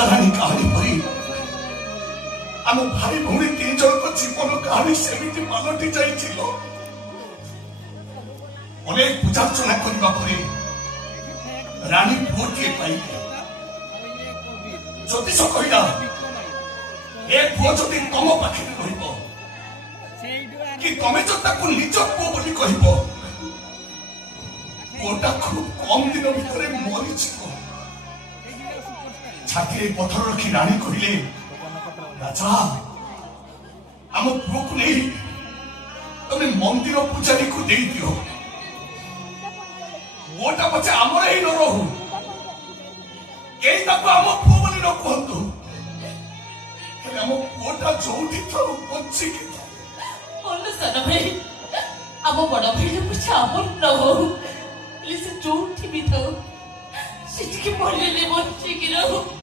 ରାଜାରାଣୀ କାହାଣୀ ପରି ଆମ ଭାଇ ଭଉଣୀ 3 ଜଣଙ୍କ ଜୀବନ କାହାଣୀ ସେମିତି ପାଲଟି ଯାଇছিল। ଅନେକ ପୂଜାର୍ଚ୍ଚନା କରିବା ପରେ ରାଣୀ ପୁଅଟିଏ ପାଇଲେ। ଜ୍ୟୋତିଷ କହିଲା, ଏ ପୁଅ ଯଦି ତମ ପାଖରେ ରହିବ କି ତମେ ଯଦି ତାକୁ ନିଜ ପୁଅ ବୋଲି କହିବ, ପୁଅଟା ଖୁବ୍ କମ ଦିନ ଭିତରେ ମରିଯିବ। ଛାତିରେ ପଥର ରଖି ରାଣୀ କହିଲେ, ରାଜା, ଆମ ପୁଅକୁ ନେଇ ତମେ ମନ୍ଦିର ପୂଜାରୀକୁ ଦେଇଦିଅ। ପୁଅଟା ପଛେ ଆମର ହିଁ ନ ରହୁ, କେହି ତାକୁ ଆମ ପୁଅ ବୋଲି ନ କୁହନ୍ତୁ, ହେଲେ ଆମ ପୁଅଟା ଯୋଉଠି ଥାଉ ବଞ୍ଚିକି ସାନ ଭାଇ, ଆମ ବଡ ଭାଇ ପଛେ ଆମର ନ ହଉ, ହେଲେ ସେ ଯୋଉଠି ବି ଥାଉ ସେଠିକି ମରିଲେ ବଞ୍ଚିକି ରହୁ।